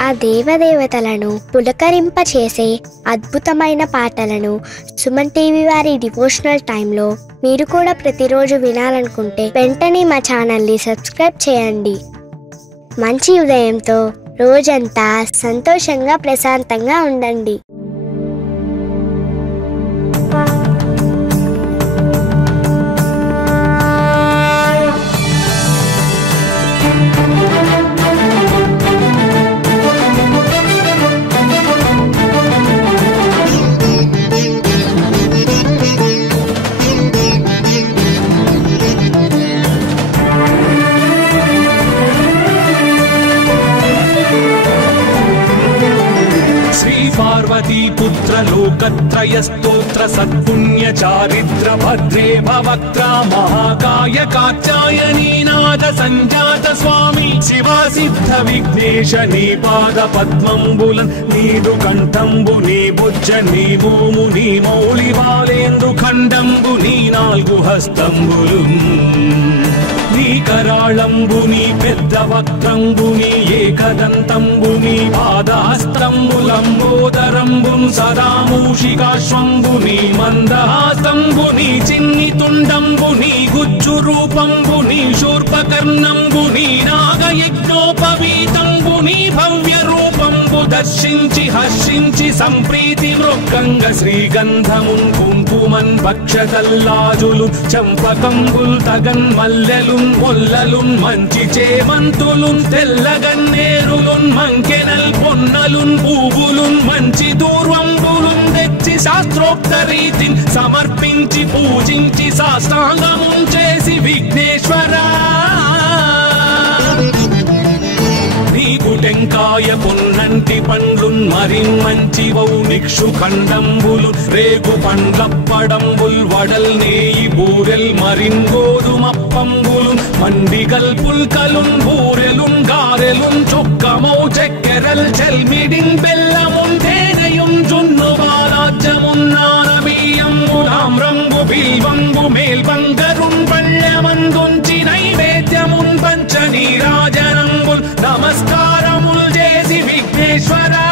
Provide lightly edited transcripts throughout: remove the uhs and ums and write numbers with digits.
ఆ దేవదేవతలను పులకరింపచేసే అద్భుతమైన పాటలను సుమన్ టీవీ వారి డివోషనల్ టైంలో మీరు కూడా ప్రతిరోజు వినాలనుకుంటే వెంటనే మా ఛానల్ని సబ్స్క్రైబ్ చేయండి. మంచి ఉదయంతో రోజంతా సంతోషంగా ప్రశాంతంగా ఉండండి. पुत्र लोकत्रय स्तोत्र सत्पुण्य चारित्र भद्रे भवक्त्रा महाकाय कात्यायनी नाद संजात स्वामी शिवा सिद्ध विघ्नेश नी पाद पद्मंबुलन् नीदु कंठंबु नी बुज्ज नी भूमु नी मौलि बालेंद्रु खंडंबु नी नाल्गु हस्तंबुलु నీ కరాళంబుని పెద్ద వక్త్రంబుని ఏకదంతంబుని పాదహస్తంబులంబోదరంబున్ సదా మూషికాశ్వంబుని మందహాసంబుని చిన్ని తుండంబుని గుజ్జు రూపంబుని శూర్పకర్ణంబుని నాగయజ్ఞోపవీతంబుని భవ్య రూపంబు దర్శించి హర్షించి సంప్రీతి మృక్కంగ శ్రీగంధమున్ కుంకుమన్ భక్షతల్లాజులు చంపకంబుల్ తగన్ మల్లెలు మొల్లలున్ మంచి చేమంతులున్ తెల్లగన్నేరులున్ మంకెనల్ పొన్నలున్ పూవులున్ మంచి దూర్వంబులున్ తెచ్చి శాస్త్రోక్త రీతిని సమర్పించి పూజించి సాష్టాంగమున్ చేసి విఘ్నేశ్వరా టెంకాయ పొన్నంటి పండ్లున్ మరిన్ మంచి వౌ నిక్షు ఖండంబులు రేగు పండ్లప్పడంబుల్ వడల్ నేయి బూరెల్ మరిన్ గోధుమప్పంబులు మండిగల్ పుల్కలున్ బూరెలున్ గారెలున్ చొక్కమౌ చక్కెరల్ చెల్మిడిన్ బెల్లమున్ తేనెయున్ జున్ను బాలాజ్యమున్ నానబియ్యంబులామ్రంబు బిల్వంబు మేల్బంగరున్ పళ్ళమందుంచి నైవేద్యమున్ పంచ నీరాజనంబుల్ నమస్కారముల్ చేసి విఘ్నేశ్వరా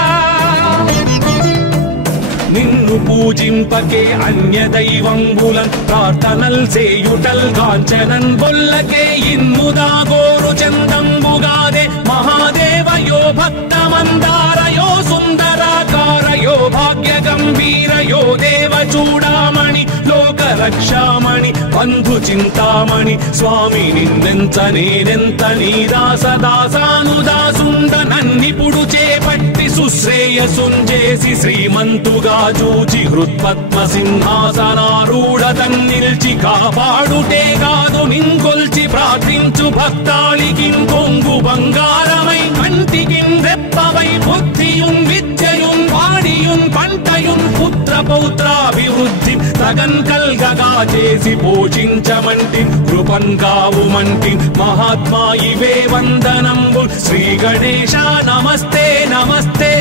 నిన్ను పూజింపకే అన్య దైవంబులన్ ప్రార్థనల్ సేయుటల్ కాంచనన్ బొల్లకే ఇన్ముదాగోరు చందంబుగాదే మహాదేవయో భక్తమందారయో సుందరాకారయో భాగ్య గంభీరయో దేవ చూడామణి లోక రక్షామణి బంధు చింతామణి స్వామి నిన్నెంత నేనెంత నీ దాసదాసానుదాసుండ నన్నిపుడు చేపట్టి సుశ్రేయసుంజేసి శ్రీమంతుగా చూచి హృత్పద్మ సింహాసనారూఢ తన్నిల్చి కాపాడుటే కాదు నింకొల్చి ప్రార్థించు భక్తాళికిం కొంగు బంగారమై కంటికిం రెప్పవై బుద్ధియున్ విద్యయున్ వాడియున్ పంటయున్ పుత్ర పౌత్రాభివృద్ధి తగన్ కల్గగా చేసి పోషించమంటి కృపన్ కావుమంటి మహాత్మా ఇవే వందనంబు శ్రీ గణేశ నమస్తే నమస్తే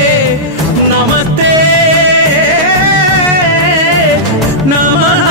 నమస్తే నమః.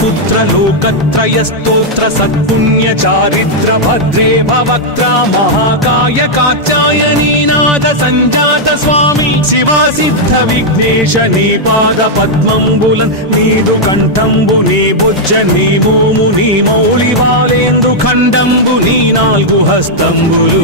पुत्र लोकत्रय स्तोत्र सत्पुण्य चारित्र भद्रे भवक्त्रा महाकाय कात्यायनी नाद संजात स्वामी शिवा सिद्ध विघ्नेश नी पाद पद्मंबुलन् नीदु कंठंबु नी बुज्ज नी भूमु नी मौलि बालेंद्रु खंडंबु नी नाल्गु हस्तंबुलु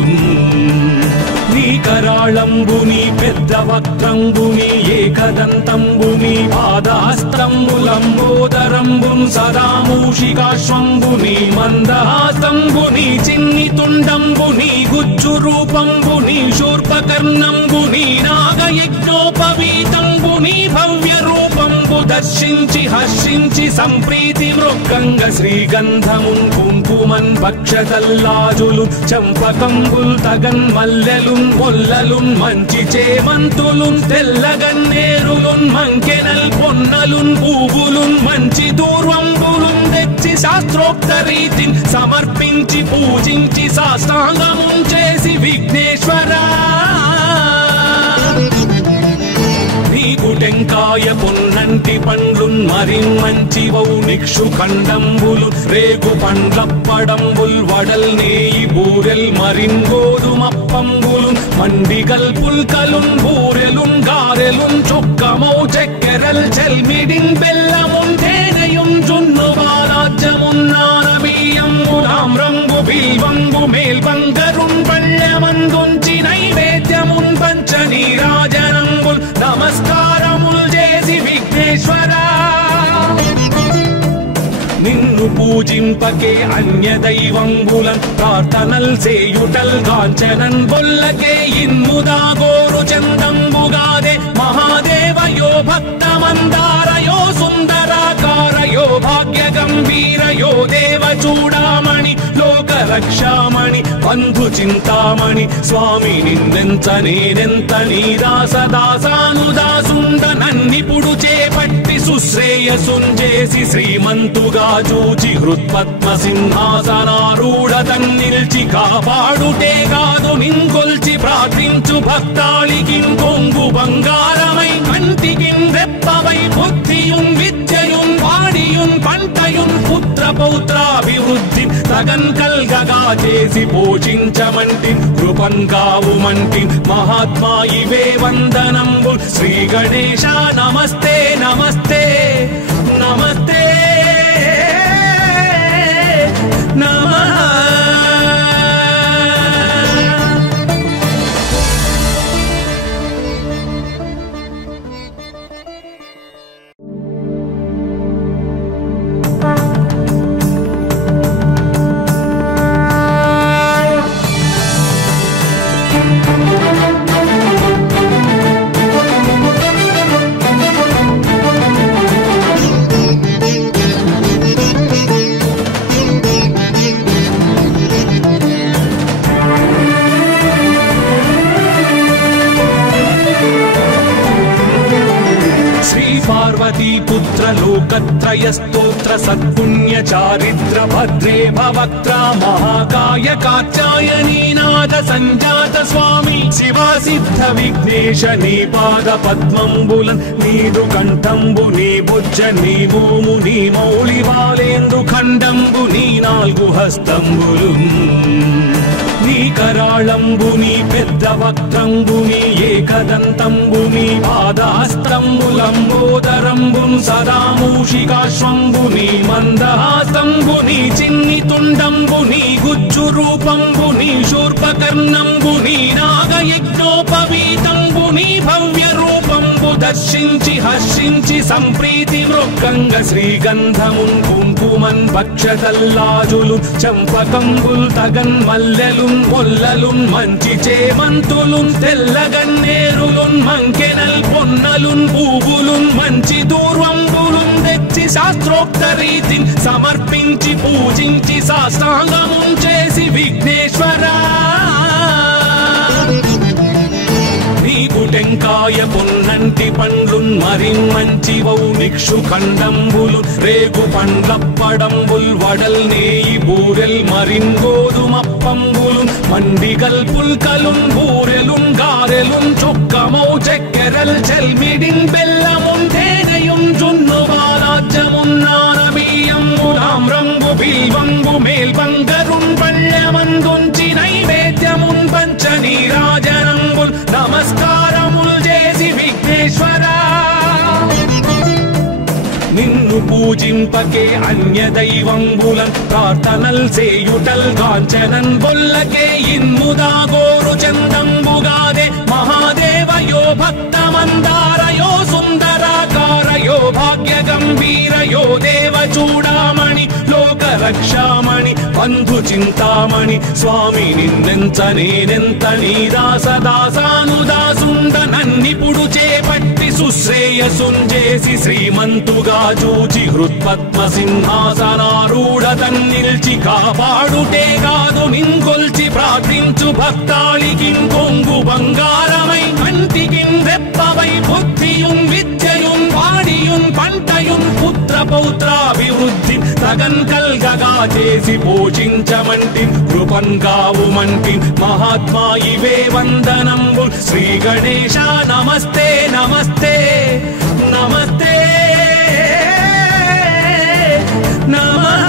నీ కరాళంబుని పెద్ద వక్త్రంబుని ఏకదంతంబుని పాదహస్తంబులంబోదరంబున్ సదా మూషికాశ్వంబుని మందహాసంబుని చిన్ని తుండంబుని గుజ్జు రూపంబుని శూర్పకర్ణంబుని నాగయజ్ఞోపవీతంబుని భవ్య రూపంబు దర్శించి హర్షించి సంప్రీతి మృక్కంగ శ్రీగంధమున్ కుంకుమన్ భక్షతల్లాజులు చంపకంబుల్ తగన్ మల్లెలున్ మొల్లలున్ మంచి చేమంతులున్ తెల్లగన్నేరులున్ మంకెనల్ పొన్నలున్ పూవులున్ మంచి దూర్వంబులున్ తెచ్చి శాస్త్రోక్త రీతిని సమర్పించి పూజించి సాష్టాంగమున్ చేసి విఘ్నేశ్వరా నీకు టెంకాయ పొన్నంటి పండ్లున్ మరిన్మంచి వౌనిక్షు ఖండంబులు రేగు పండ్లప్పడంబుల్ వడల్ నేయి బూరెల్ మరిన్ గోధుమప్పంబులు మండిగల్ పుల్కలున్ బూరెలున్ గారెలున్ చొక్కమౌ చెక్కెరల్ చెల్మిడిన్ బెల్లమున్ తేనెయున్ జున్ను బాలాజ్యమున్ నానబియ్యంబులాం రంగు బిల్వంబు మేల్బంగరున్ పళ్ళెమందుంచి నైవేద్యమున్ పంచనీరాజనంబుల్ నమస్కారముల్ చేసి విఘ్నేశ్వరా నిన్ను పూజింపకే అన్య దైవంబులన్ ప్రార్థనల్ సేయుటల్ కాంచనన్ బొల్లకే ఇన్ముదా గోరు చందంబుగాదే మహాదేవయో భక్తమందారయో సుందరాకారయో భాగ్య గంభీరయో దేవ చూడామణి లోక రక్షామణి బంధు చింతామణి స్వామి నిన్నెంత నేనెంత నీ దాసదాసానుదాసుండ నన్నిపుడు చేపట్టి సుశ్రేయసుంజేసి శ్రీమంతుగా చూచి హృత్పద్మ సింహాసనారూఢతన్ నిల్చి కాపాడుటే కాదు నింకొల్చి ప్రార్థించు భక్తాళికి కొంగు బంగారమై కంటికి రెప్పవై బుద్ధియున్ విద్యయున్ వాడియున్ పంటయున్ పుత్ర పౌత్రాభివృద్ధి తగన్ కల్గగా చేసి పోషించమంటి కృపన్ కావుమంటి మహాత్మా ఇవే వందనంబు శ్రీ గణేశ నమస్తే నమస్తే నమస్తే నమః पुत्र लोकत्रय स्तोत्र सत्पुण्य चारित्र भद्रे भवक्त्रा महाकाय कात्यायनीनाथ संजात स्वामी शिवा सिद्ध विघ्नेश नी पाद पद्मंबुलन् नीदु कंठंबु नी बुज्ज नी भूमु नी मौळि बालेंदु खंडंबु नी नाल्गु हस्तंबुलुन् నీ కరాళంబుని పెద్ద వక్త్రంబుని ఏకదంతంబుని పాదహస్తంబులంబోదరంబున్ సదా మూషికాశ్వంబుని మందహాసంబుని చిన్ని తుండంబుని గుజ్జు రూపంబుని శూర్పకర్ణంబుని నాగయజ్ఞోపవీతంబుని భవ్య రూపంబు దర్శించి హర్షించి సంప్రీతి మృక్కంగ శ్రీగంధమున్ కుంకుమన్ భక్షతల్లాజులు చంపకంబుల్ తగన్ మల్లెలున్ మొల్లలున్ మంచి చేమంతులున్ తెల్లగన్నేరులున్ మంకెనల్ పొన్నలున్ పూవులున్ మంచి దూర్వంబులున్ తెచ్చి శాస్త్రోక్త రీతిని సమర్పించి పూజించి సాష్టాంగమున్ చేసి విఘ్నేశ్వరా నీకు టెంకాయ పొన్నంటి పండ్లున్ మరిన్మంచి వౌనిక్షు ఖండంబులు రేగు పండ్లప్పడంబుల్ వడల్ నేయి బూరెల్ మరిన్ గోధుమప్పంబులు మండిగల్ పుల్కలున్ బూరెలున్ గారెలున్ చొక్కమౌ చెక్కెరల్ చెల్మిడిన్ బెల్లమున్ తేనెయున్ జున్ను బాలాజ్యమున్ నానబియ్యంబులాం రంగు బిల్వంబు మేల్బంగరున్ పళ్ళెమందుంచి నైవేద్యమున్ పంచనీరాజనంబుల్ నమస్కారముల్ చేసి విఘ్నేశ్వరా నిన్ను పూజింపకే అన్య దైవంబులన్ ప్రార్థనల్ సేయుటల్ కాంచనన్ బొల్లకే ఇన్ముదా గోరు చందంబుగాదే మహాదేవయో భక్తమందారయో సుందరాకారయో భాగ్య గంభీరయో దేవ చూడామణి లోక రక్షామణి బంధు చింతామణి స్వామి నిన్నెంత నేనెంత నీ దాసదాసానుదాసుండ నన్నిపుడు చేపట్టి సుశ్రేయసుంజేసి శ్రీమంతుగా చూచి హృత్పద్మ సింహాసనారూఢతన్ నిల్చి కాపాడుటే కాదు నింకొల్చి ప్రార్థించు భక్తాళికి కొంగు బంగారమై కంటికి రెప్పవై బుద్ధియుం విద్యయుం వాడియుం పంటయుం పుత్ర పౌత్రాభివృద్ధి తగన్ కల్గగా చేసి పోషించమంటి కృపన్ కావుమంటి మహాత్మా ఇవే వందనంబు శ్రీ గణేశ నమస్తే నమస్తే నమస్తే నమః.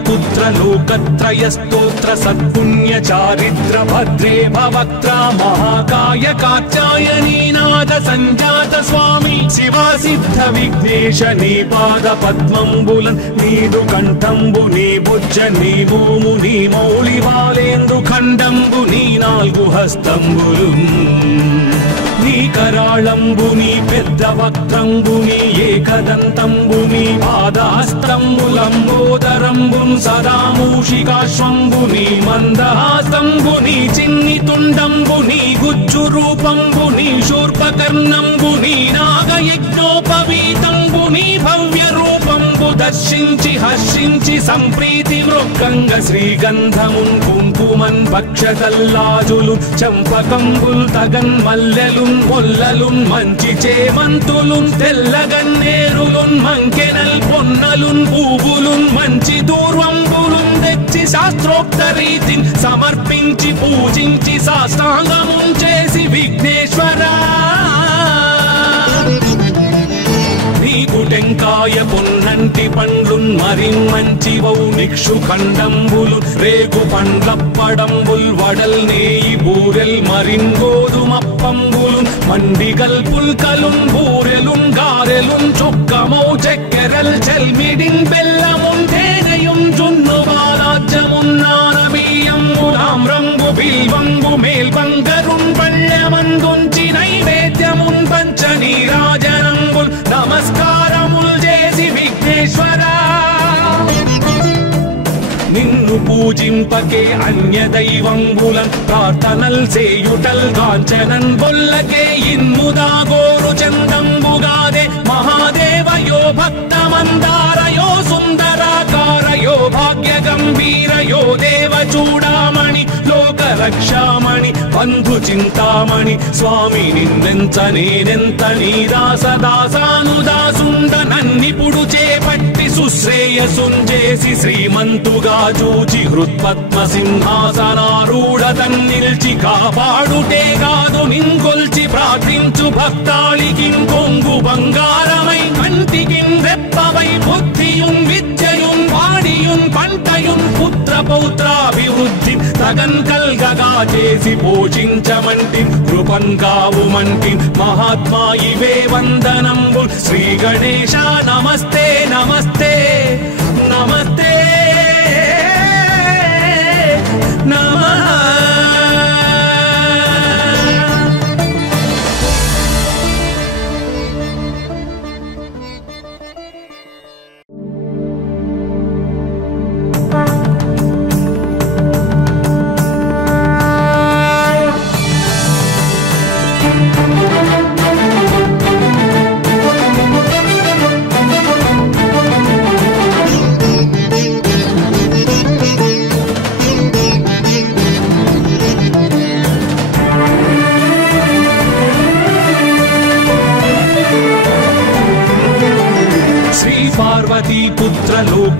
पुत्र लोकत्रय स्तोत्र सत्पुण्य चारित्र भद्रे भवक्त्र महाकाय कात्यायनी नाद संजात स्वामी शिवा सिद्ध विघ्नेश नी पाद पद्मंबुलन् नीदु कंठंबु नी बुज्ज नी भूमु नी मौळि बालेंदु खंडंबु नी नाल्गु हस्तंबुलुन् నీ కరాళంబుని పెద్ద వక్త్రంబుని ఏకదంతంబుని పాదహస్తంబులంబోదరంబున్ సదా మూషికాశ్వంబుని మందహాసంబుని చిన్ని తుండంబుని గుజ్జు రూపంబుని శూర్పకర్ణంబుని నాగయజ్ఞోపవీతంబుని భవ్య రూపంబు దర్శించి హర్షించి సంప్రీతి వృక్కంగ శ్రీగంధమున్ కుంకుమన్ భక్షతల్లాజులు చంపకంబుల్ తగన్ మల్లెలున్ మొల్లలున్ మంచి చేమంతులున్ తెల్లగన్నేరులున్ మంకెనల్ పొన్నలున్ పూవులున్ మంచి దూర్వంబులున్ తెచ్చి శాస్త్రోక్త రీతిని సమర్పించి పూజించి సాష్టాంగమున్ చేసి విఘ్నేశ్వరా నీకు టెంకాయ పొన్నంటి పండ్లున్ మరిన్మంచి వౌ నిక్షు ఖండంబులు రేగు పండ్లప్పడంబుల్ వడల్ నేయి బూరెల్ మరిన్ గోధుమప్పంబులు మండిగల్ పుల్కలున్ బూరెలున్ గారెలున్ చొక్కమౌ చెక్కెరల్ చెల్మిడిన్ బెల్లమున్ తేనెయుం జున్ను బాలాజ్యమున్ నానబియ్యంబులామ్రంబు బిల్వంబు మేల్బంగరున్ పళ్ళమందుంచి నైవేద్యమున్ పంచ నీరాజనంబుల్ నమస్కారముల్ చేసి విఘ్నేశ్వరా నిన్ను పూజింపకే అన్య దైవంబులన్ ప్రార్థనల్ సేయుటల్ కాంచనన్ బొల్లకే ఇన్ముదా గోరు చందంబుగాదే మహాదేవయో భక్తమందారయో సుందరాకారయో భాగ్య గంభీరయో దేవ చూడామణి లోక రక్షామణి బంధు చింతామణి స్వామి నిన్నెంత నేనెంత నీ దాసదాసానుదాసుండ నన్నిపుడు చేపట్టి సుశ్రేయసుంజేసి శ్రీమంతుగా చూచి హృత్పద్మ సింహాసనారూఢతన్ నిల్చి కాపాడుటే కాదు నింకొల్చి ప్రార్థించు భక్తాళికి కొంగు బంగారమై కంటికి రెప్పవై బుద్ధియుం విద్యయుం వాడియుం పంటయుం పుత్ర పౌత్రాభివృద్ధి తగన్ కల్గగా చేసి పోషించమంటి కృపన్ కావుమంటి మహాత్మా ఇవే వందనంబు శ్రీ గణేశ నమస్తే నమస్తే నమస్తే నమః.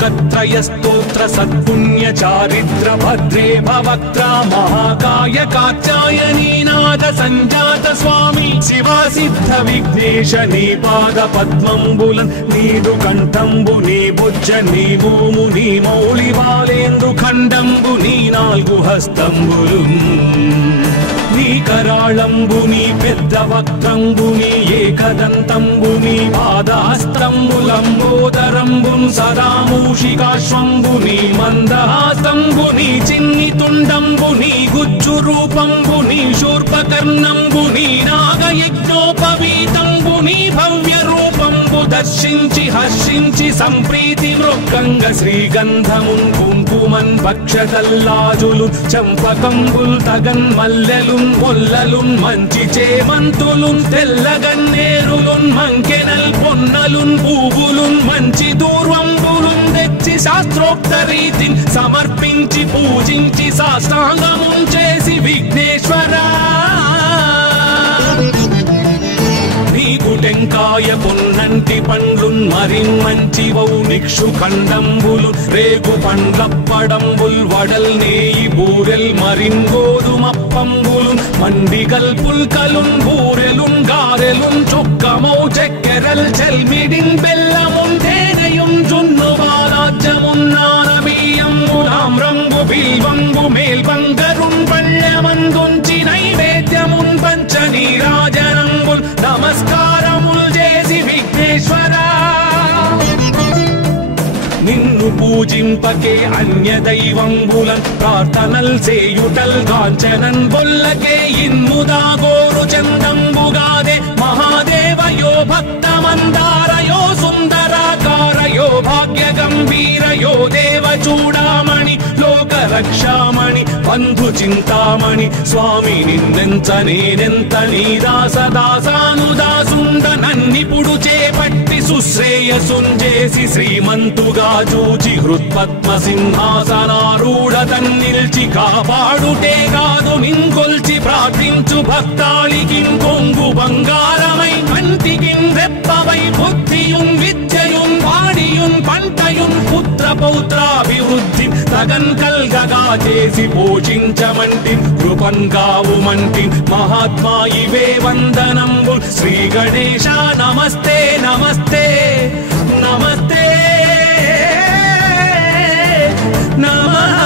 लोकत्रय स्तोत्र सत्पुण्य चारित्र भद्रे भवक्त्रा महाकाय कात्यायनी नाद संजात स्वामी शिवा सिद्ध विघ्नेश नी पाद पद्मंबुलन नीदु कंठंबु नी बुज्ज नी भूमु नी मौళి బాలేంద్రు ఖండంబు నీ నాలుగు హస్తంబులున్ నీ కరాళంబు నీ పెద్ద వక్త్రంబు నీ ఏకదంతంబు నీ పాదహస్తంబులంబోదరంబున్ సదా మూషికాశ్వంబు నీ మందహాసంబు నీ చిన్ని తుండంబు నీ గుజ్జు రూపంబు నీ శూర్పకర్ణంబు నీ నాగయజ్ఞోపవీతంబు నీ భవ్య రూపంబు దర్శించి హర్షించి సంప్రీతి మృక్కంగ శ్రీగంధమున్ కుంకుమన్ భక్షతల్లాజులు చంపకంబుల్ తగన్ మల్లెలున్ మొల్లలున్ మంచి చేమంతులున్ తెల్లగన్నేరులున్ మంకెనల్ పొన్నలున్ పువ్వులున్ మంచి దూర్వంబులున్ తెచ్చి శాస్త్రోక్త రీతిని సమర్పించి పూజించి సాష్టాంగమున్ చేసి విఘ్నేశ్వరా టెంకాయ పొన్నంటి పండ్లున్ మరిన్మంచివౌ నిక్షు ఖండంబులు రేగు పండ్లప్పడంబుల్ వడల్ నేయి బూరెల్ మరిన్ గోధుమప్పంబులు మండిగల్ పుల్కలున్ బూరెలున్ గారెలున్ చొక్కమౌ చెక్కెరల్ చెల్మిడిన్ బెల్లమున్ తేనెయున్ జున్ను బాలాజ్యమున్ నానబియ్యంబులాం రంగు బిల్వంగు మేల్బంగరున్ పళ్ళెమందుంచి నైవేద్యమున్ పంచ నీరాజనంబుల్ నమస్కారముల్ చేసి విఘ్నేశ్వరా నిన్ను పూజింపకే అన్య దైవంబులన్ ప్రార్థనల్ సేయుటల్ కాంచనన్ బొల్లకే ఇన్ముదా గోరు చందంబుగాదే మహాదేవయో భక్తమందారయో సుందరాకారయో భాగ్య గంభీరయో దేవ చూడామణి లోక రక్షామణి బంధు చింతామణి స్వామి నిన్నెంత నేనెంత నీ దాసదాసానుదాసుండ నన్నిపుడు చేపట్టి సుశ్రేయసుంజేసి శ్రీమంతుగా చూచి హృత్పద్మ సింహాసనారూఢ తన్నిల్చి కాపాడుటే కాదు నింకొల్చి ప్రార్థించు భక్తాళికి కొంగు బంగారమై కంటికి రెప్పవై బుద్ధియున్ విద్యయున్ వాడియున్ పంటయున్ పుత్ర పౌత్రాభివృద్ధి తగన్ కల్గగా చేసి పోషించమంటి కృపన్ కావుమంటి మహాత్మా ఇవే వందనంబు శ్రీ గణేశ నమస్తే నమస్తే నమస్తే నమః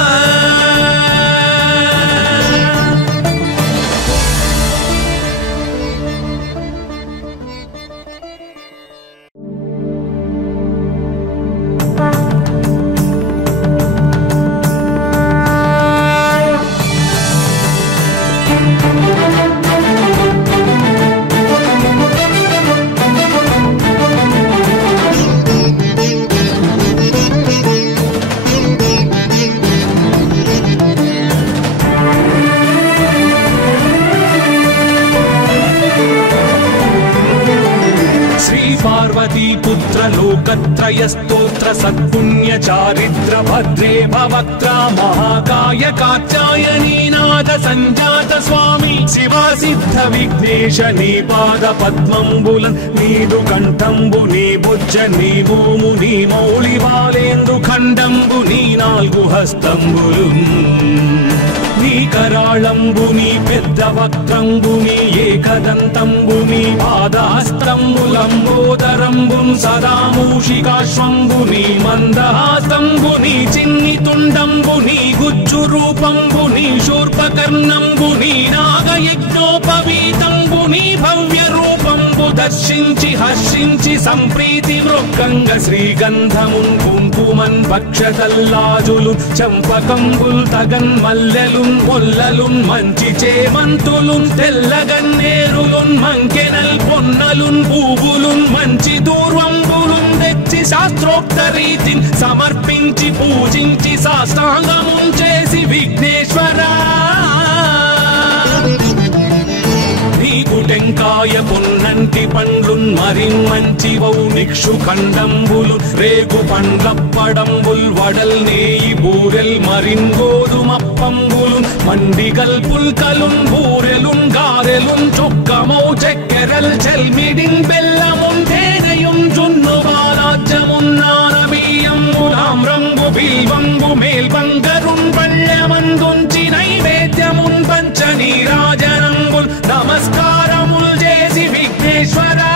पुत्र लोकत्रय स्तोत्र सत्पुण्य चारित्र भद्रे भवक्त्रा महाकाय कात्यायनी नाद संजात स्वामी शिवा सिद्ध विघ्नेश नी पाद पद्मंबुलन नीदु कंठंबु नी बुज्ज नी भूमु नी मौళి బాలేంద్రు ఖండంబు నీ నాలుగు హస్తంబులున్ నీ కరాళంబు నీ పెద్ద వక్త్రంబు నీ ఏకదంతంబు నీ పాదహస్తంబులంబోదరంబున్ సదా మూషికాశ్వంబు నీ మందహాసంబు నీ చిన్ని తుండంబు నీ గుజ్జు రూపంబు నీ శూర్పకర్ణంబు నీ నాగయజ్ఞోపవీతంబు నీ భవ్య రూపంబు దర్శించి హర్షించి సంప్రీతి మృక్కంగ శ్రీగంధమున్ కుంకుమన్ భక్షతల్లాజులు చంపకంబుల్ తగన్ మల్లెలున్ మొల్లలున్ మంచి చేమంతులున్ తెల్లగన్నేరులున్ మంకెనల్ పొన్నలున్ పువ్వులున్ మంచి దూర్వంబులున్ తెచ్చి శాస్త్రోక్త రీతిని సమర్పించి పూజించి సాష్టాంగమున్ చేసి విఘ్నేశ్వరా టెంకాయ పొన్నంటి పండ్లున్ మరిన్మంచివౌ నిక్షు ఖండంబులు రేగు పండ్లప్పడంబుల్ వడల్ నేయి బూరెల్ మరిన్ గోధుమప్పంబులు మండిగల్ పుల్కలున్ బూరెలున్ గారెలున్ చొక్కమౌ చెక్కెరల్ చెల్మిడిన్ బెల్లమున్ తేనెయున్ జున్ను బాలాజ్యమున్ నానబియ్యంబులాం బిల్వంబు మేల్బంగరున్ పళ్ళమందుంచి నైవేద్యమున్ పంచ నీరాజనంబుల్ నమస్కారముల్ చేసి విఘ్నేశ్వరా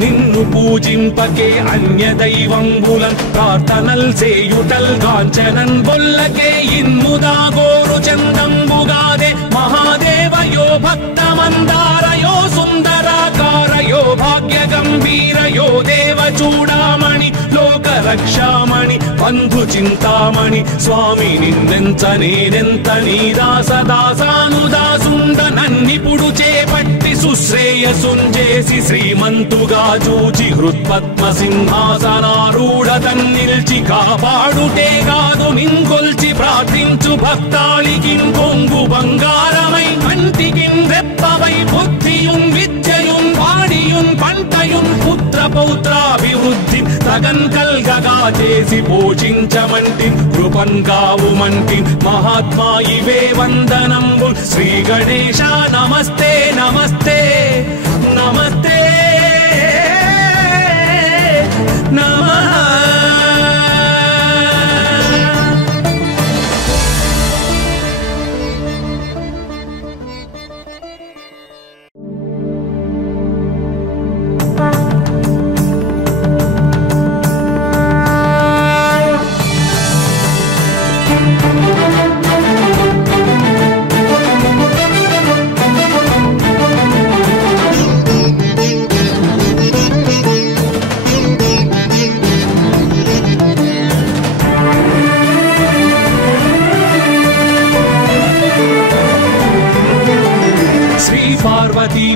నిన్ను పూజింపకే అన్య దైవంబులన్ ప్రార్థనల్ సేయుటల్ కాంచనన్ బొల్లకే ఇన్ముదా గోరు చందంబుగాదే మహాదేవయో భక్తమందారయో సుందరాకారయో భాగ్య గంభీరయో దేవ చూడామణి లోక రక్షామణి బంధు చింతామణి స్వామి నిన్నెంత నేనెంత నీ దాసదాసానుదాసుండ నన్నిపుడు చేపట్టి సుశ్రేయసుంజేసి శ్రీమంతుగా చూచి హృత్పద్మ సింహాసనారూఢ తన్నిల్చి కాపాడుటే కాదు నింకొల్చి ప్రార్థించు భక్తాళికి కొంగు బంగారమై కంటికి రెప్పవై బుద్ధియున్ విద్యయున్ వాడియున్ పంటయున్ పుత్ర పౌత్రాభివృద్ధి తగన్ కల్గగా చేసి పోషించమంటి కృపన్ కావుమంటి మహాత్మా ఇవే వందనంబు శ్రీ గణేశ నమస్తే నమస్తే నమస్తే నమః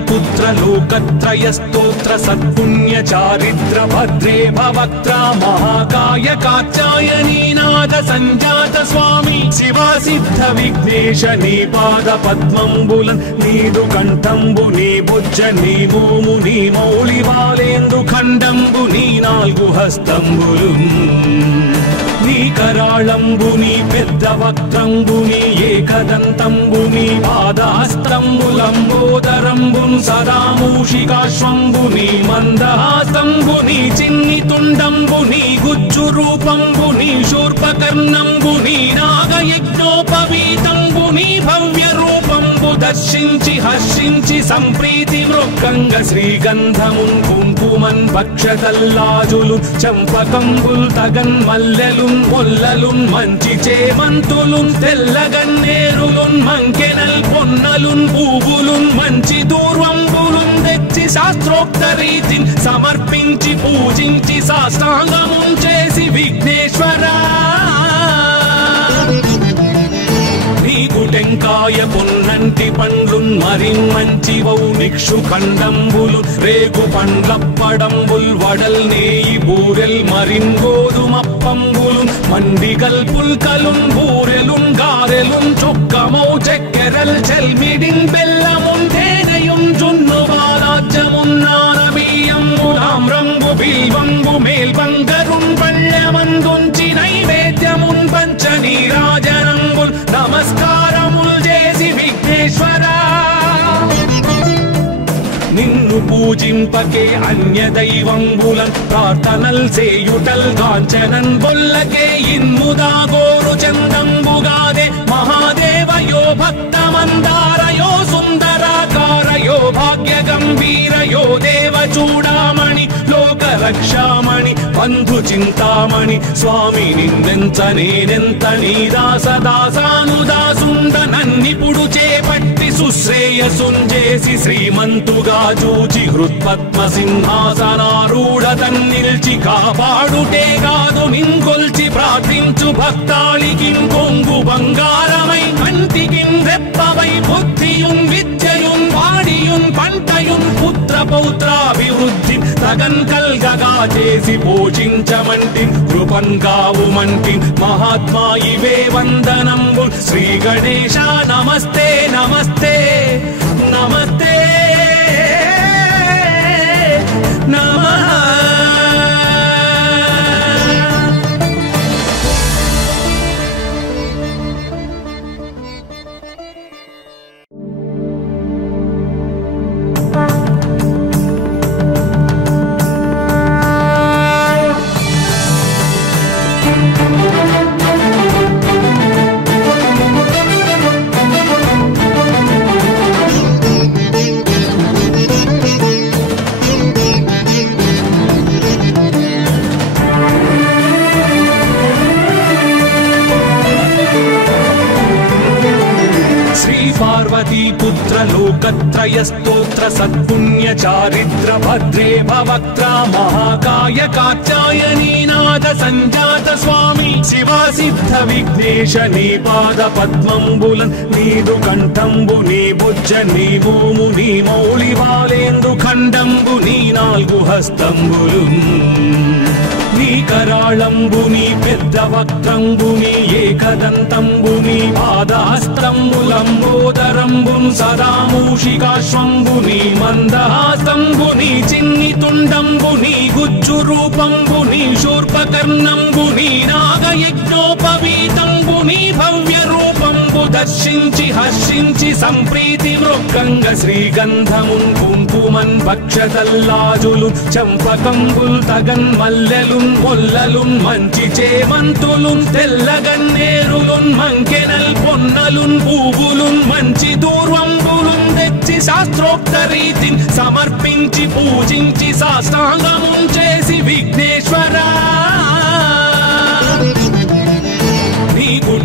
पुत्र लोकत्रय स्तोत्र सत्पुण्य चारित्र भद्रे भवक्त्रा महाकाय कात्यायनी नाद संजात स्वामी शिवा सिद्ध विघ्नेश नी पाद पद्मंबुलन नीदु कंठंबु नी भुज नी भूमु नी मौली बालेंदु खंडंबु नी नाल्गु हस्तंबुलु నీ కరాళంబుని పెద్ద వక్త్రంబుని ఏకదంతంబుని పాదహస్తంబులంబోదరంబున్ సదా మూషికాశ్వంబుని మందహాస్తంబుని చిన్ని తుండంబుని గుజ్జు రూపంబుని శూర్పకర్ణంబుని నాగయజ్ఞోపవీతంబుని భవ్య రూపంబు దర్శించి హర్షించి సంప్రీతి వృక్కంగ శ్రీగంధమున్ కుంకుమన్ భక్షతల్లాజులు చంపకంబుల్ తగన్ మల్లెలు మొల్లలున్ మంచి చేమంతులున్ తెల్లగన్నేరులున్ మంకెనల్ పొన్నలున్ పూవులున్ మంచి దూర్వంబులున్ తెచ్చి శాస్త్రోక్త రీతిని సమర్పించి పూజించి సాష్టాంగమున్ చేసి విఘ్నేశ్వరా టెంకాయ పొన్నంటి పండ్లున్ మరిన్మంచివౌ నిక్షు ఖండంబులు రేగు పండ్లప్పడంబుల్ వడల్ నేయి బూరెల్ మరిన్ గోధుమప్పంబులు మండిగల్ పుల్కలున్ బూరెలున్ గారెలున్ చొక్కమౌ చెక్కెరల్ చెల్మిడిన్ బెల్లమున్ తేనెయున్ జున్ను బాలాజ్యమున్ నానబియ్యంబులామ్రంబు బిల్వంబు మేల్బంగరున్ పళ్ళమందుంచి నైవేద్యమున్ పంచ నీరాజనంబుల్ నమస్కారముల్ చేసి విఘ్నేశ్వరా నిన్ను పూజింపకే అన్య దైవంబులన్ ప్రార్థనల్ సేయుటల్ కాంచనన్ బొల్లకే ఇన్ముదా గోరు చందంబుగాదే మహాదేవయో భక్తమందారయో సుందరాకారయో భాగ్య గంభీరయో దేవ చూడామణి లోక రక్షామణి బంధు చింతామణి స్వామి నిన్నెంత నేనెంత నీ దాసదాసానుదాసుండ నన్నిపుడు చేపట్టి సుశ్రేయసుంజేసి శ్రీమంతుగా చూచి హృత్పద్మ సింహాసనారూఢ తన్నిల్చి కాపాడుటే కాదు నింకొల్చి ప్రార్థించు భక్తాళికి కొంగు బంగారమై కంటికి రెప్పవై బుద్ధియున్ విద్యయున్ వాడియున్ పంటయున్ పుత్ర పౌత్రాభివృద్ధి తగన్ కల్గగా చేసి పోషించమంటి కృపన్ కావుమంటి మహాత్మా ఇవే వందనంబు శ్రీ గణేశ నమస్తే నమస్తే నమస్తే నమః పార్వతీ పుత్ర లోకత్రయ స్తోత్ర సత్పుణ్య చారిత్ర భద్రే భవక్త్ర మహాకాయ కాత్యాయనీనాథ సంజాత స్వామి శివా సిద్ధ విఘ్నేశ నీ పాద పద్మంబులన్ నీదు కంఠంబు నీ బుజ్జ నీ భూము నీ మౌళి బాలేందు ఖండంబు నీ నాలుగు హస్తంబులు నీ కరాళంబు నీ పెద్ద వక్త్రంబు నీ ఏకదంతంబు నీ పాదహస్తంబులంబోదరంబు సదా మూషికాశ్వంబు నీ మందహాస్తంబు నీ చిన్ని తుండంబు నీ గుజ్జు రూపంబు నీ శూర్పకర్ణంబు నీ నాగయజ్ఞోపవీతంబు నీ భవ్య రూపంబు దర్శించి హర్షించి సంప్రీతి మృక్కంగ శ్రీగంధమున్ కుంకుమన్ భక్షతల్లాజులు చంపకంబుల్ తగన్ మల్లెలున్ మొల్లలున్ మంచి చేమంతులున్ తెల్లగన్నేరులున్ మంకెనల్ పొన్నలున్ పూవులున్ మంచి దూర్వంబులున్ తెచ్చి శాస్త్రోక్త రీతిని సమర్పించి పూజించి సాష్టాంగమున్ చేసి విఘ్నేశ్వరా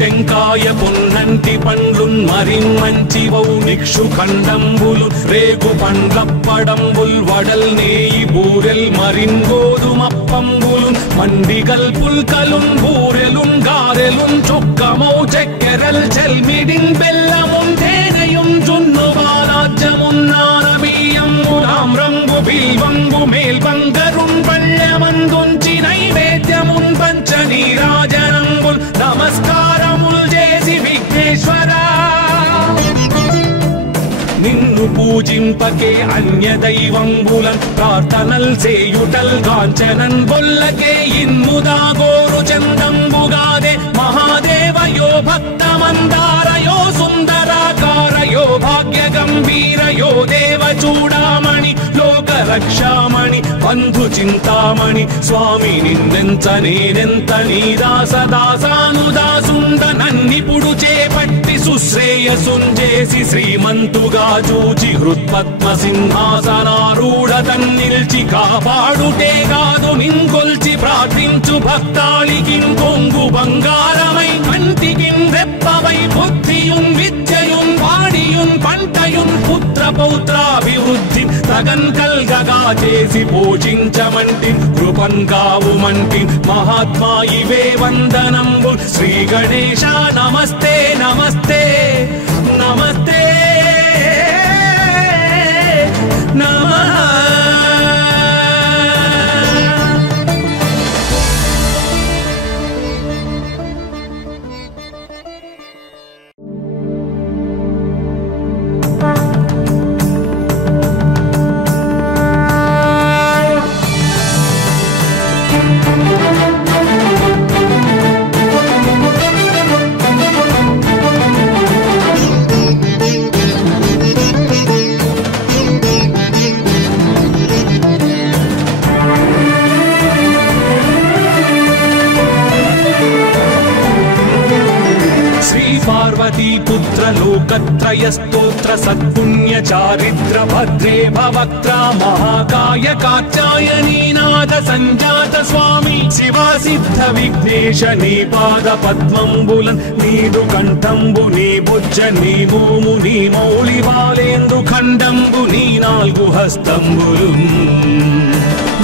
టెంకాయ పొన్నంటి పండ్లున్ మరిన్ మంచి వౌ నిక్షు ఖండంబులు రేగు పండ్లప్పడంబుల్ వడల్ నేయి బూరెల్ మరిన్ గోధుమప్పంబులు మండిగల్ పుల్కలున్ బూరెలున్ గారెలున్ చొక్కమౌ చక్కెరల్ చెల్మిడిన్ బెల్లమున్ తేనెయున్ జున్ను బాలాజ్యమున్ నానబియ్యంబులామ్రంబు బిల్వంబు మేల్బంగరున్ పళ్ళమందుంచి నైవేద్యమున్ పంచ నీరాజనంబుల్ నమస్కారముల్ చేసి విఘ్నేశ్వరా నిన్ను పూజింపకే అన్య దైవంబులన్ ప్రార్థనల్ చేయుటల్ కాంచనన్ బొల్లకే ఇన్ముదా గోరు చందంబుగాదే మహాదేవయో భక్తమందారయో సుందరాకారయో భాగ్య గంభీరయో దేవ చూడామణి లోక రక్షామణి బంధు చింతామణి స్వామి నిన్నెంత నేనెంత నీ దాసదాసానుదాసుండ నన్నిపుడు చేపట్టి సుశ్రేయసుంజేసి శ్రీమంతుగా చూచి హృత్పద్మ సింహాసనారూఢ తన్నిల్చి కాపాడుటే కాదు నింకొల్చి ప్రార్థించు భక్తాళికిం కొంగు బంగారమై కంటికిం రెప్పవై బుద్ధియున్ విద్యయున్ వాడియున్ పంటయున్ పుత్ర పౌత్రాభివృద్ధి తగన్ కల్గగా చేసి పోషించమంటి కృపన్ కావుమంటి మహాత్మా ఇవే వందనంబు శ్రీ గణేశ నమస్తే నమస్తే నమస్తే నమః पुत्र लोकत्रय स्तोत्र सत्पुण्य चारित्र भद्रे भवक्त्र महाकाय कात्यायनीनाथ संजात स्वामी शिवा सिद्ध विघ्नेश नी पाद पद्मंबुलन् नीदु कंठंबु नी बुज्ज नी भूमु नी मौळि बालेंदु खंडंबु नी नाल्गु हस्तंबुलु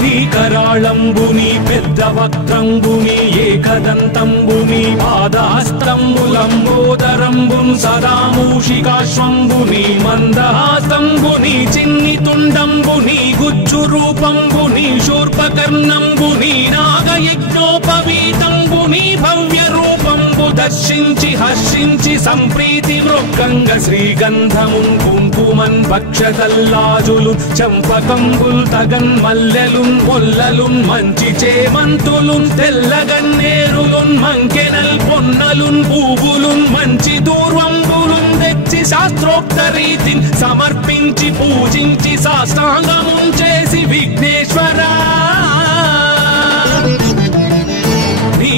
నీ కరాళంబు నీ పెద్ద వక్త్రంబు నీ ఏకదంతంబు నీ పాదహస్తంబులంబోదరంబు సదా మూషికాశ్వంబు నీ మందహాస్తంబు నీ చిన్ని తుండంబు నీ గుజ్జు రూపంబు నీ శూర్పకర్ణంబు నీ నాగయజ్ఞోపవీతంబు నీ భవ్య రూపంబు దర్శించి హర్షించి సంప్రీతి మృక్కంగ శ్రీగంధమున్ కుంకుమన్ భక్షతల్లాజులు చంపకంబుల్ తగన్ మల్లెలున్ మొల్లలున్ మంచి చేమంతులున్ తెల్లగన్నేరులున్ మంకెనల్ పొన్నలున్ పూవులున్ మంచి దూర్వంబులున్ తెచ్చి శాస్త్రోక్త రీతిని సమర్పించి పూజించి సాష్టాంగమున్ చేసి విఘ్నేశ్వరా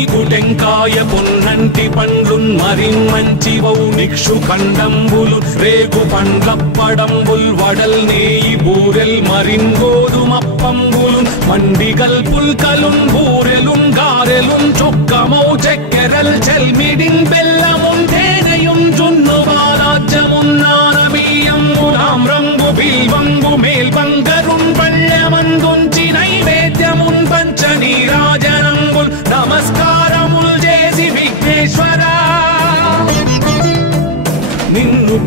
నీకు టెంకాయ పొన్నంటి పండ్లున్ మరిన్ మంచి వౌ నిక్షు ఖండంబులు రేగు పండ్లప్పడంబుల్ వడల్ నేయి బూరెల్ మరిన్ గోధుమప్పంబులు మండిగల్ పుల్కలున్ బూరెలున్ గారెలున్ చొక్కమౌ చక్కెరల్ చెల్మిడిన్ బెల్లమున్ తేనెయున్ జున్ను బాలాజ్యమున్ నానబి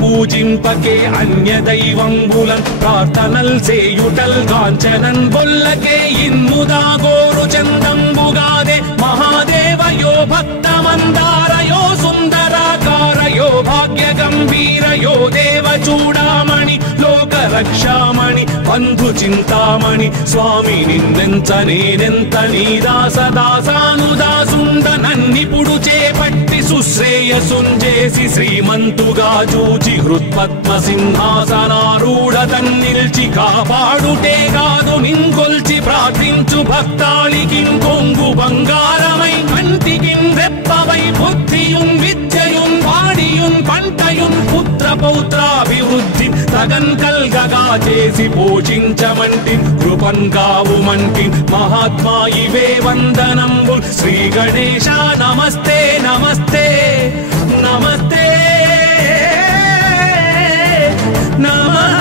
పూజింపకే అన్య దైవంబులన్ ప్రార్థనల్ సేయుటల్ కాంచనన్ బొల్లకే ఇన్ముదా గోరు చందంబుగాదే మహాదేవయో భక్తమందారయో సుందరాకారయో భాగ్య గంభీరయో దేవ చూడామణి లోక రక్షామణి బంధు చింతామణి స్వామి నిన్నెంత నేనెంత నీ దాసదాసానుదాసుండ నన్నిపుడు చేపట్టి సుశ్రేయసుంజేసి శ్రీమంతుగా చూచి హృత్పద్మ సింహాసనారూఢ తన్నిల్చి కాపాడుటే కాదు నింకొల్చి ప్రార్థించు భక్తాళికి కొంగు బంగారమై కంటికి రెప్పవై బుద్ధియున్ విద్యయున్ వాడియున్ పంటయున్ పుత్ర పౌత్రాభివృద్ధి తగన్ కల్గగా చేసి పోషించమంటి కృపన్ కావుమంటి మహాత్మా ఇవే వందనంబు శ్రీ గణేశ నమస్తే నమస్తే నమస్తే నమః.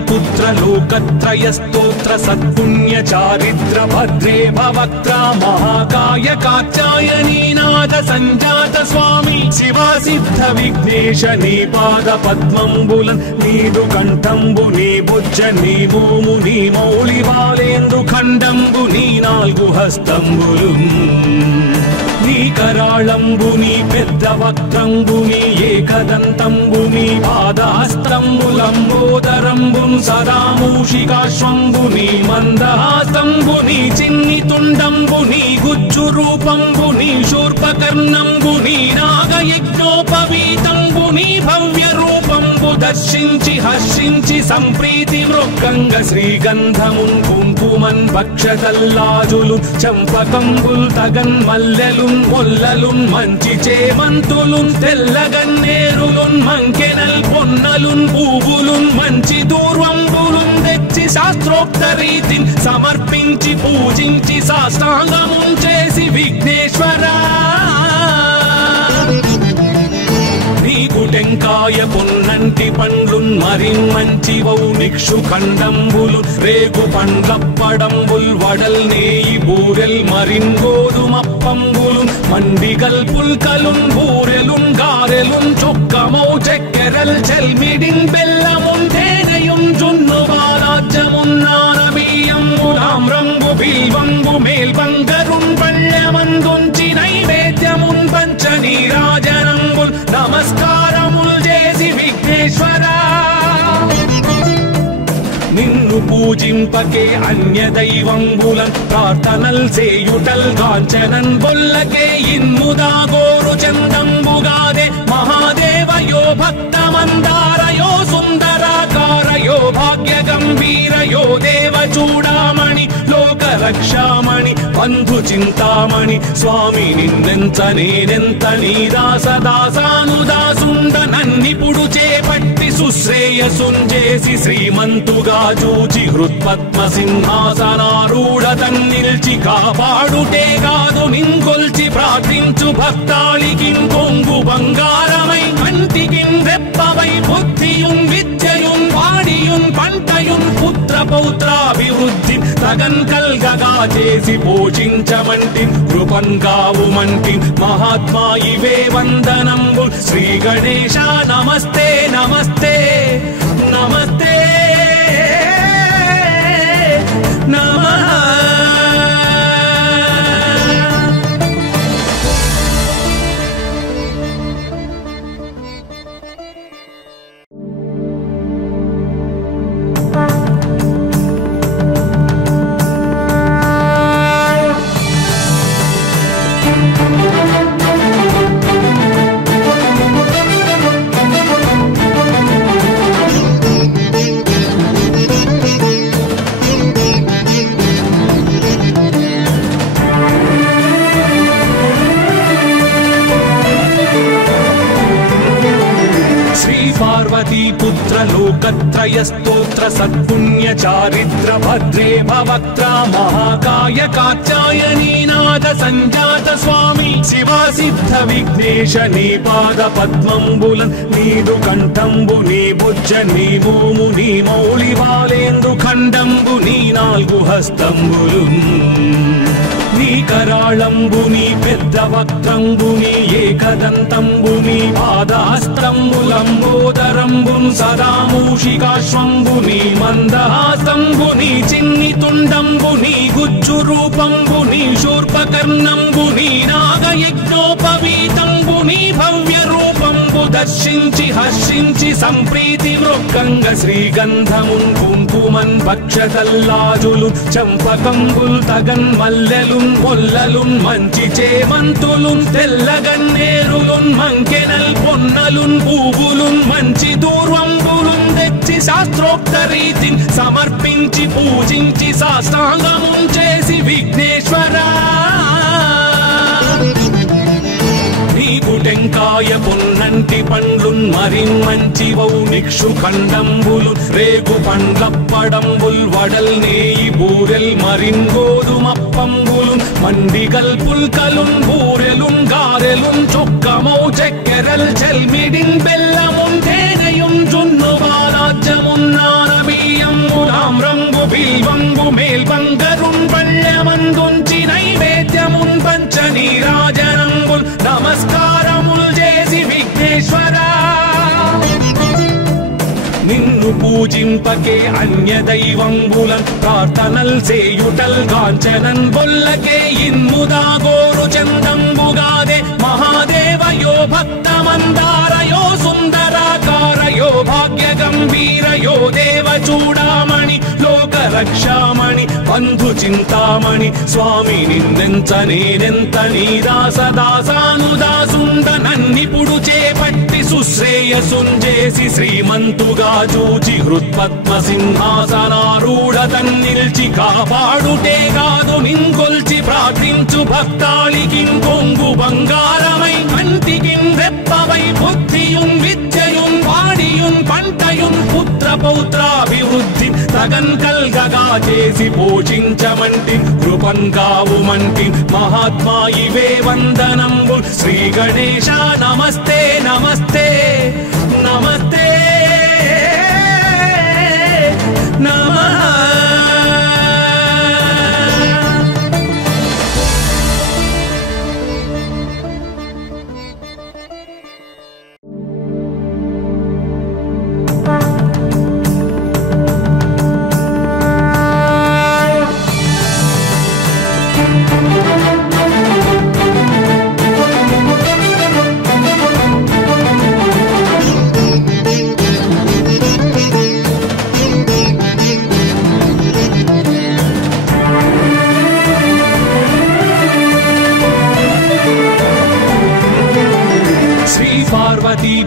पुत्र लोकत्रय स्तोत्र सत्पुण्य चारित्र भद्रे भवक्त्रा महाकाय कात्यायनीनाथ संजात स्वामी शिवा सिद्ध विघ्नेश नी पाद पद्मंबुलन् नीदु कंठंबु नी बुज्ज नी भूमु नी मौळि बालेंद्रु खंडंबु नी नाल्गु हस्तंबुलुन् నీ కరాళంబుని పెద్ద వక్త్రంబుని ఏకదంతంబుని పాదహస్తంబులంబోదరంబున్ సదా మూషికాశ్వంబుని మందహాసంబుని చిన్ని తుండంబుని గుజ్జు రూపంబుని శూర్పకర్ణంబుని నాగయజ్ఞోపవీతంబుని భవ్య రూపంబు దర్శించి హర్షించి సంప్రీతి మృక్కంగ శ్రీగంధమున్ కుంకుమన్ భక్షతల్లాజులు చంపకంబుల్ తగన్ మల్లెలున్ మొల్లలున్ మంచి చేమంతులున్ తెల్లగన్నేరులున్ మంకెనల్ పొన్నలున్ పూవులున్ మంచి దూర్వంబులున్ తెచ్చి శాస్త్రోక్త రీతిని సమర్పించి పూజించి సాష్టాంగమున్ చేసి విఘ్నేశ్వరా నీకు టెంకాయ పొన్నంటి పండ్లున్ మరి మంచివౌ నిక్షు ఖండంబులు రేగు పండ్లప్పడంబుల్ వడల్ నేయి బూరెల్ మరిన్ గోధుమప్పంబులు మండిగల్ పుల్కలున్ బూరెలున్ గారెలున్ చొక్కమౌ చక్కెరల్ చెల్మిడిన్ బెల్లమున్ తేనెయున్ జున్ను బాలాజ్యమున్ నానబియ్యంబులామ్రంబు బిల్వంబు మేల్బంగరున్ పళ్ళెమందుంచి నైవేద్యమున్ పంచ నీరాజనంబుల్ నమస్కారముల్ చేసి విఘ్నేశ్వరా నిన్ను పూజింపకే అన్య దైవంబులన్ ప్రార్థనల్ సేయుటల్ కాంచనన్ బొల్లకే ఇన్ముదా గోరు చందంబుగాదే మహాదేవయో భక్తమందారయో సుందరాకారయో భాగ్య గంభీరయో దేవ చూడామణి లోక రక్షామణి బంధు చింతామణి స్వామి నిన్నెంత నేనెంత నీ దాసదాసానుదాసుండ నన్నిపుడు చేపట్టి సుశ్రేయసుంజేసి శ్రీమంతుగా చూచి హృత్పద్మ సింహాసనారూఢ తన్నిల్చి కాపాడుటే కాదు నింకొల్చి ప్రార్థించు భక్తాళికి కొంగు బంగారమై కంటికి రెప్పవై బుద్ధియున్ విద్యయున్ వాడియున్ పంటయున్ పుత్ర పౌత్రాభివృద్ధి తగన్ కల్గగా చేసి పోషించమంటి కృపన్ కావుమంటి మహాత్మా ఇవే వందనంబు శ్రీ గణేశ నమస్తే నమస్తే నమస్తే నమః. लोकत्रयस्तोत्र सत्पुण्य चारित्र भद्रे भवक्त्रा महाकाय कात्यायनी नाद संजात स्वामी शिवा सिद्ध विघ्नेश नी पाद पद्मंबुलन नीदु कंठंबु नी बुज्ज नी भूमु नी मौली बालेंदु खंडंबु नी नाल्गु हस्तंबुलुन నీ కరాళంబుని పెద్ద వక్త్రంబుని ఏకదంతంబుని పాదహస్తంబులంబోదరంబున్ సదా మూషికాశ్వంబుని మందహాసంబుని చిన్ని తుండంబుని గుజ్జు రూపంబుని శూర్పకర్ణంబుని నాగయజ్ఞోపవీతంబుని భవ్య రూపంబు దర్శించి హర్షించి సంప్రీతి మృక్కంగ శ్రీగంధమున్ కుంకుమన్ భక్షతల్లాజులు చంపకంబుల్ తగన్ మల్లెలున్ మొల్లలున్ మంచి చేమంతులున్ తెల్లగన్నేరులున్ మంకెనల్ పొన్నలున్ పూవులున్ మంచి దూర్వంబులున్ తెచ్చి శాస్త్రోక్త రీతిని సమర్పించి పూజించి సాష్టాంగమున్ చేసి విఘ్నేశ్వరా టెంకాయ పొన్నంటి పండ్లున్ మరిన్ మంచివౌ నిక్షు ఖండంబులు రేగు పండ్లప్పడంబుల్ వడల్ నేయి బూరెల్ మరిన్ గోధుమప్పంబులు మండిగల్ పుల్కలున్ బూరెలున్ గారెలున్ చొక్కమౌ చెక్కెరల్ చెల్మిడిన్ బెల్లమున్ తేనెయున్ జున్ను బాలాజ్యమున్ నానబియ్యంబులాం రంగు బిల్వంగు మేల్బంగరున్ పళ్ళమందుంచి నైవేద్యమున్ పంచ నీరాజనంబుల్ నమస్కారముల్ చేసి విఘ్నేశ్వరా నిన్ను పూజింపకే అన్య దైవంబులం ప్రార్థనల్ సేయుటల్ కాంచనన్ బొల్లకే ఇన్ముదా గోరు చందంబుగాదే మహాదేవయో భక్తమందారయో సుందరాకారయో భాగ్య గంభీరయో దేవ చూడామణి లోక రక్షామణి బంధు చింతామణి స్వామి నిన్నెంత నేనెంత నీ దాసదాసానుదాసుండ నన్నిపుడు చేపట్టి సుశ్రేయసుంజేసి శ్రీమంతుగా చూచి హృత్పద్మ సింహాసనారూఢ తన్నిల్చి కాపాడుటే కాదు నింకొల్చి ప్రార్థించు భక్తాళికి కొంగు బంగారమై కంటికి రెప్పవై బుద్ధియున్ విద్యయున్ వాడియున్ పంటయున్ పుత్ర పౌత్రాభివృద్ధి తగన్ కల్గగా చేసి పోషించమంటి కృపన్ కావుమంటి మహాత్మా ఇవే వందనంబు శ్రీ గణేశ నమస్తే నమస్తే నమస్తే నమః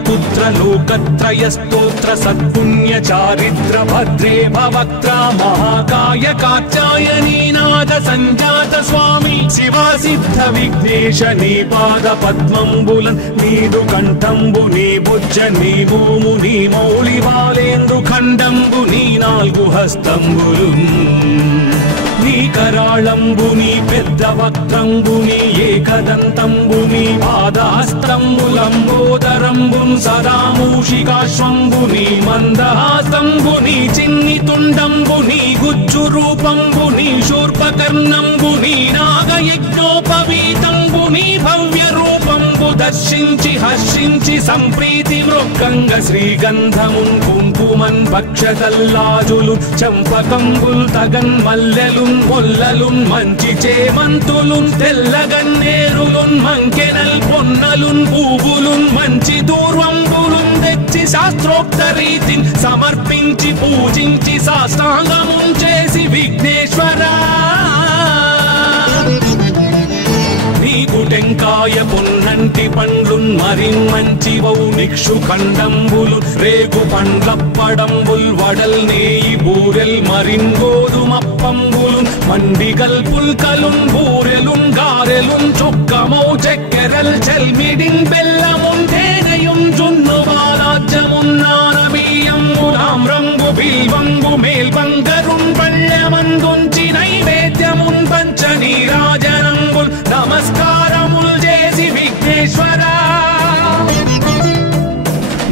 पुत्र लोकत्रयस्तोत्र सत्पुण्य चारित्र भद्रे भवक्त्रा महाकाय कात्यायनी नाद संजात स्वामी शिवा सिद्ध विघ्नेश नी पाद पद्मंबुलन नीदु कंठंबु नी बुज्ज नी भूमु नी मौली बालेंदु खंडंबु नी नाल्गु हस्तंबुलुन నీ కరాళంబుని పెద్ద వక్త్రంబుని ఏకదంతంబుని పాదహస్తంబులంబోదరంబున్ సదా మూషికాశ్వంబుని మందహాసంబుని చిన్ని తుండంబుని గుజ్జు రూపంబుని శూర్పకర్ణంబుని నాగయజ్ఞోపవీతంబుని భవ్య రూపంబు దర్శించి హర్షించి సంప్రీతి మృక్కంగ శ్రీగంధమున్ కుంకుమన్ భక్షతల్లాజులు చంపకంబుల్ తగన్ మల్లెలున్ మొల్లలున్ మంచి చేమంతులున్ తెల్లగన్నేరులున్ మంకెనల్ పొన్నలున్ పూవులున్ మంచి దూర్వంబులున్ తెచ్చి శాస్త్రోక్త రీతిని సమర్పించి పూజించి సాష్టాంగమున్ చేసి విఘ్నేశ్వరా నీకు టెంకాయ పొన్నంటి పండ్లున్ మరిన్ మంచివౌ నిక్షు ఖండంబులు రేగు పండ్లప్పడంబుల్ వడల్ నేయి బూరెల్ మరిన్ గోధుమప్పంబులు మండిగల్ పుల్కలున్ బూరెలున్ గారెలున్ చొక్కమౌ చెక్కెరల్ చెల్మిడిన్ బెల్లమున్ తేనెయున్ జున్ను బాలాజ్యమున్ నానబియ్యంబులాం తాంబూలాం రంగు బిల్వంగు మేల్బంగరున్ పళ్ళమందుంచి నైవేద్యమున్ పంచ నీరాజనంబుల్ నమస్కారముల్ చేసి విఘ్నేశ్వరా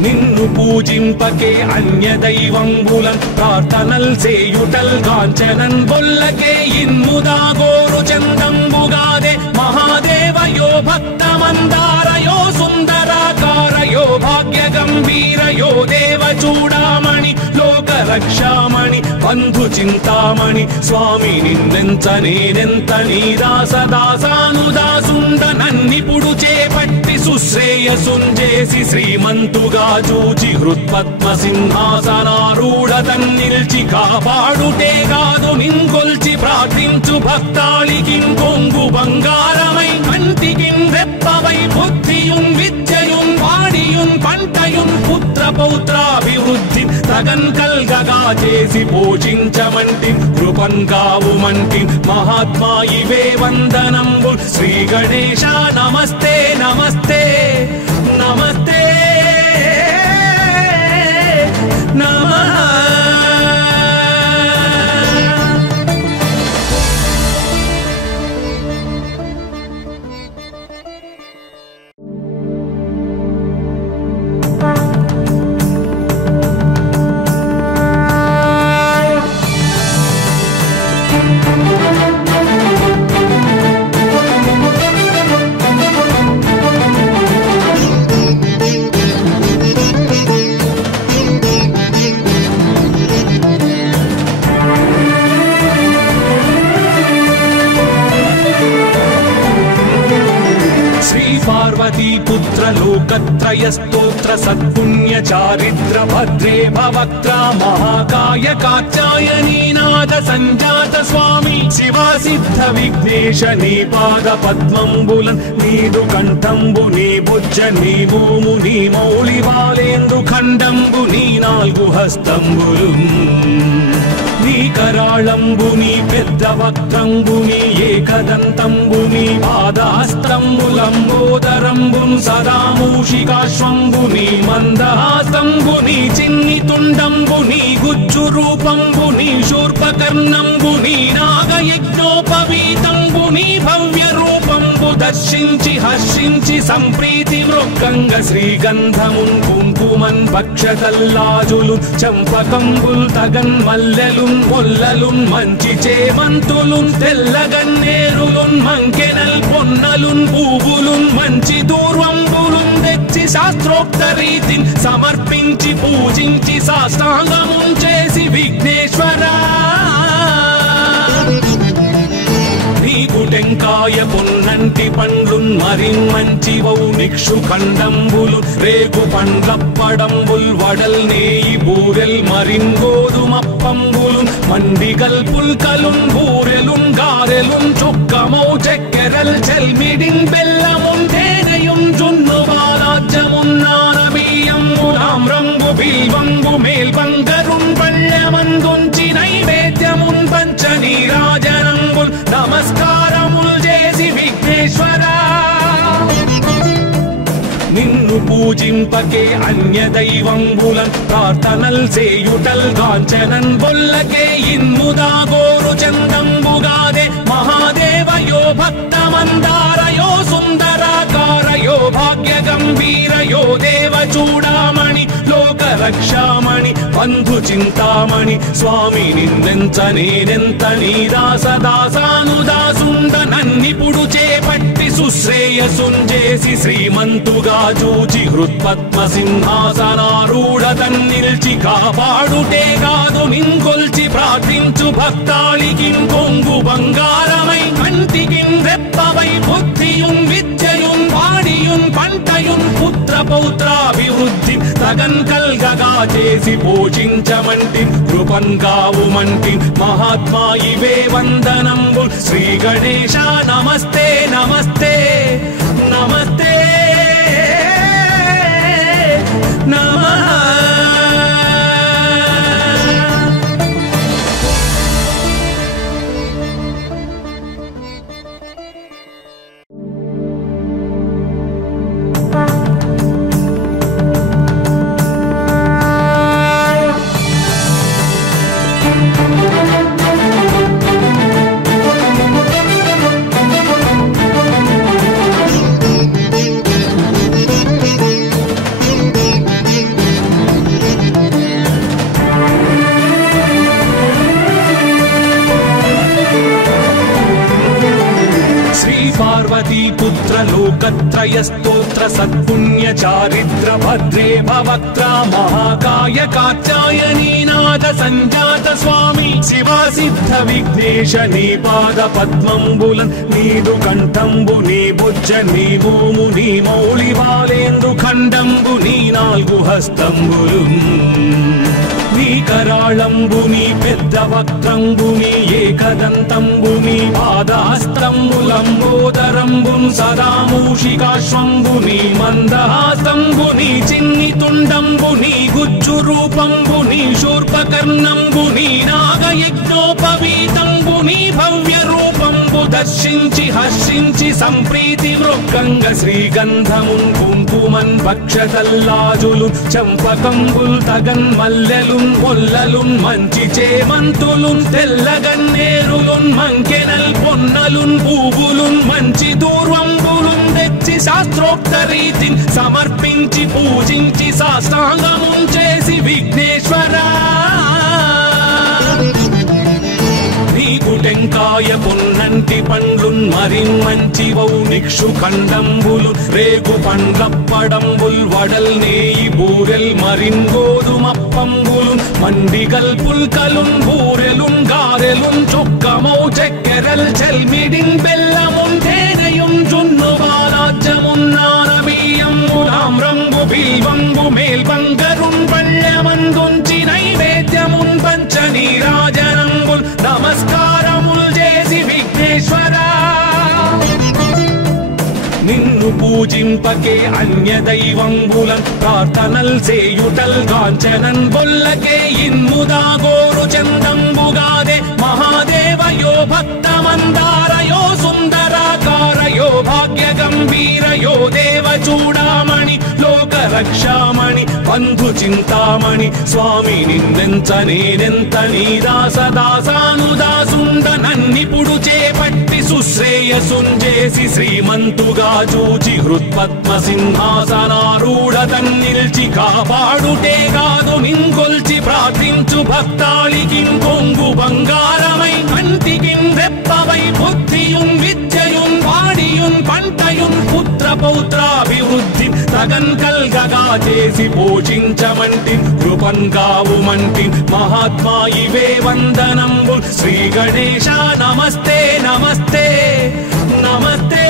నిన్ను పూజింపకే అన్య దైవంబులన్ ప్రార్థనల్ చేయుటల్ కాంచనన్ బొల్లకే ఇన్ముదా గోరు చందంబుగాదే మహాదేవయో భక్తమందారయో సుందరాకారయో భాగ్య గంభీరయో దేవ చూడామణి లోక రక్షామణి బంధు చింతామణి స్వామి నిన్నెంత నేనెంత నీ దాసదాసానుదాసుండ నన్నిపుడు చేపట్టి సుశ్రేయసుంజేసి శ్రీమంతుగా చూచి హృత్పద్మ సింహాసనారూఢతన్ నిల్చి కాపాడుటే కాదు నింకొల్చి ప్రార్థించు భక్తాళికి కొంగు బంగారమై కంటికి రెప్పవై బుద్ధియున్ విద్యయున్ వాడియున్ పంటయున్ పుత్ర పౌత్రాభివృద్ధి తగన్ కల్గగా చేసి పోషించమంటి కృపన్ కావుమంటి మహాత్మా ఇవే వందనంబు శ్రీ గణేశ నమస్తే నమస్తే నమస్తే నమః पुत्र लोकत्रय स्तोत्र सत्पुण्य चारित्र भद्रे भवक्त्रा महाकाय कात्यायनी नाद संजात स्वामी शिवा सिद्ध विघ्नेश नी पाद पद्मंबुलन् नीदु कंठंबु नी बुज्ज नी भूमु नी मौलि बालेंदु खंडंबु नी नाल्गु हस्तंबुलु నీ కరాళంబుని పెద్ద వక్త్రంబుని ఏకదంతంబుని పాదహస్తంబులంబోదరంబున్ సదా మూషికాశ్వంబుని మందహాసంబుని చిన్ని తుండంబుని గుజ్జు రూపంబుని శూర్పకర్ణంబుని నాగయజ్ఞోపవీతంబుని భవ్య రూపంబు దర్శించి హర్షించి సంప్రీతి మృక్కంగ శ్రీగంధమున్ కుంకుమన్ భక్షతల్లాజులు చంపకంబుల్ తగన్ మల్లెలు మొల్లలున్ మంచి చేమంతులున్ తెల్లగన్నేరులున్ మంకెనల్ పొన్నలున్ పూవులున్ మంచి దూర్వంబులున్ తెచ్చి శాస్త్రోక్త రీతిని సమర్పించి పూజించి సాష్టాంగమున్ చేసి విఘ్నేశ్వరా టెంకాయ పొన్నంటి పండ్లున్ మరిన్ మంచివౌ నిక్షు ఖండంబులు రేగు పండ్లప్పడంబుల్ వడల్ నేయి బూరెల్ మరిన్ గోధుమప్పంబులు మండిగల్ పుల్కలున్ బూరెలున్ గారెలున్ చొక్కమౌ చక్కెరల్ చెల్మిడిన్ బెల్లమున్ తేనెయున్ జున్ను బాలాజ్యమున్ నానబియ్యంబులాం రంగు బిల్వంగు మేల్బంగరున్ పళ్ళమందుంచి నైవేద్యమున్ పంచ నీరాజనంబుల్ నమస్కారముల్ చేసి విఘ్నేశ్వరా నిన్ను పూజింపకే అన్య దైవంబులన్ ప్రార్థనల్ చేయుటల్ కాంచనన్ బొల్లకే ఇన్ముదా గోరు చందంబుగాదే మహాదేవయో భక్తమందారయో సుందరాకారయో భాగ్య గంభీరయో దేవ చూడామణి లోక రక్షామణి బంధు చింతామణి స్వామి నిన్నెంత నేనెంత నీ దాసదాసానుదాసుండ నన్నిపుడు చేపట్టి సుశ్రేయసుంజేసి శ్రీమంతుగా చూచి హృత్పద్మ సింహాసనారూఢతన్ నిల్చి కాపాడుటే కాదు నింకొల్చి ప్రార్థించు భక్తాళికి కొంగు బంగారమై కంటికి రెప్పవై బుద్ధియున్ విద్యయున్ వాడియున్ పంటయున్ పుత్ర పౌత్రాభివృద్ధి తగన్ కల్గగా చేసి పోషించమంటి కృపన్ కావుమంటి మహాత్మా ఇవే వందనంబు శ్రీ గణేశ నమస్తే నమస్తే నమస్తే నమః पुत्र लोकत्रय स्तोत्र सत्पुण्य चारित्र भद्रे भवक्त्रा महाकाय कात्यायनी नाद संजात स्वामी शिवा सिद्ध विघ्नेश नी पाद पद्मंबुलन् नीदु कंठंबु नी बुज्ज नी भूमु नी मौळि बालेंदु खंडंबु नी नाल्गु हस्तंबुलु నీ కరాళంబుని పెద్ద వక్త్రంబుని ఏకదంతంబుని పాదహస్తంబులంబోదరంబున్ సదా మూషికాశ్వంబుని మందహాస్తంబుని చిన్ని తుండంబుని గుజ్జు రూపంబుని శూర్పకర్ణంబుని నాగయజ్ఞోపవీతంబుని భవ్య రూపంబు దర్శించి హర్షించి సంప్రీతి మృక్కంగ శ్రీగంధమున్ కుంకుమన్ భక్షతల్లాజులు చంపకంబుల్ తగన్ మల్లెలున్ కొల్లలున్ మంచి చేమంతులున్ తెల్లగన్నేరులున్ మంకెనల్ పొన్నలున్ పూవులున్ మంచి దూర్వంబులున్ తెచ్చి శాస్త్రోక్త రీతిని సమర్పించి పూజించి సాష్టాంగమున్ చేసి విఘ్నేశ్వరా నీకు టెంకాయ పొన్నంటి పండ్లున్ మరిన్ మంచివౌ నిక్షు ఖండంబులు రేగు పండ్లప్పడంబుల్ వడల్ నేయి బూరెల్ మరిన్ గోధుమప్పంబులు మండిగల్ పుల్కలున్ బూరెలున్ గారెలున్ చొక్కమౌ చక్కెరల్ చెల్మిడిన్ బెల్లమున్ తేనెయున్ జున్ను బాలాజ్యమున్ నానబియ్యంబులామ్రంబు బిల్వంబు మేల్బంగరున్ పళ్ళమందుంచి నైవేద్యమున్ పంచ నీరాజనంబుల్ నమస్కారముల్ చేసి విఘ్నేశ్వరా నిన్ను పూజింపకే అన్య దైవంబులన్ ప్రార్థనల్ సేయుటల్ కాంచనన్ బొల్లకే ఇన్ముదా గోరు చందంబుగాదే మహాదేవయో భక్తమందారయో సుందరాకారయో భాగ్య గంభీరయో దేవ చూడామణి లోక రక్షామణి బంధు చింతామణి స్వామి నిన్నెంత నేనెంత నీ దాసదాసానుదాసుండ నన్నిపుడు చేపట్టి సుశ్రేయసుంజేసి శ్రీమంతుగా చూచి హృత్పద్మ సింహాసనారూఢ తన్నిల్చి కాపాడుటే కాదు నింకొల్చి ప్రార్థించు భక్తాళికి కొంగు బంగారమై కంటికి రెప్పవై బుద్ధియున్ విద్యయున్ వాడియున్ పంటయున్ పుత్ర పౌత్రాభివృద్ధి తగన్ కల్గగా చేసి పోషించమంటి కృపన్ కావుమంటి మహాత్మా ఇవే వందనంబు శ్రీ గణేశ నమస్తే నమస్తే నమస్తే